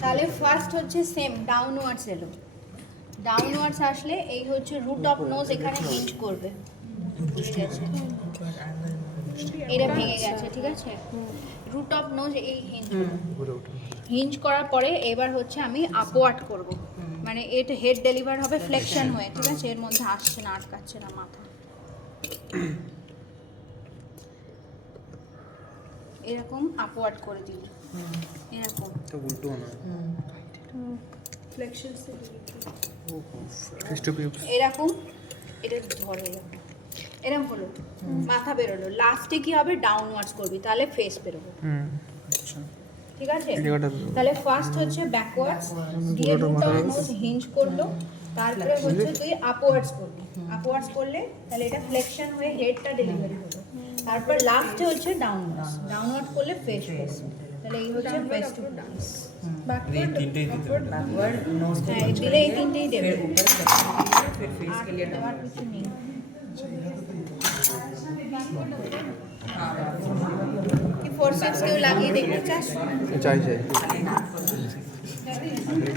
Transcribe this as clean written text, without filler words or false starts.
তাহলে ফার্স্ট হচ্ছে same downwards এলো, ডাউনওয়ার্ডস আসলে এই হচ্ছে রুট অফ নোজ এখানে হিঞ্জ করবে, ঠিক আছে, এটা ভেঙে গেছে, ঠিক আছে, রুট অফ নোজ এই হিঞ্জ করার পরে এবার হচ্ছে আমি আপওয়ার্ড করব, মানে এটা হেড ডেলিভার হবে ফ্লেকশন হয়ে, ঠিক আছে, এর মধ্যে আসছে না, আটকাচ্ছে না মাথা, এরকম আপওয়ার্ড করে দিই, এরকম তো উল্টো না ফ্লেকশন ফেস্টিভ এরকম, এটা ধরে এরকম, এরকম হলো, মাথা বেরোলো, লাস্টে কি হবে ডাউনওয়ার্ডস করবি, তাহলে ফেস বেরোবে, আচ্ছা ঠিক আছে। এই জায়গাটা বেরোবে। তাহলে ফার্স্ট হচ্ছে ব্যাকওয়ার্ডস দিয়ে রুট অফ নোজ হিঞ্জ করলো, তারপরে হচ্ছে তুই আপওয়ার্ডস করবি, আপওয়ার্ডস করলে তাহলে এটা ফ্লেকশন হয়ে হেডটা ডেলিভারি হলো, তারপর লাস্টে হচ্ছে ডাউনওয়ার্ডস, ডাউনওয়ার্ড করলে ফেস করবে, তাহলে এই হচ্ছে ফেস টু ডান্স, ये तीनटे ही देते हैं बैकवर्ड नोज হ্যাঁ এই দিলে এই তিনটেই দেবে, फिर ऊपर फिर फेस আর के लिए দেওয়ার কিছু নেই। কি ফোরসেপস কেউ লাগিয়ে দেখতে চাস? চাই